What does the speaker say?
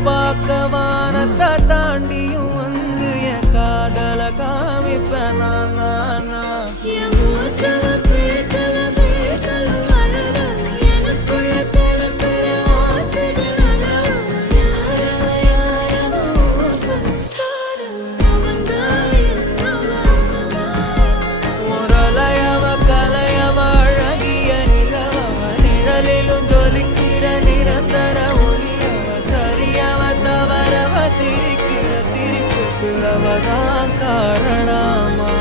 பார்க்க வானத்தை தாண்டியும் வந்து என் காதல காமிப்பேன் நான் சிரிக்கிற சிரிப்புக்கு அவதான் காரணமா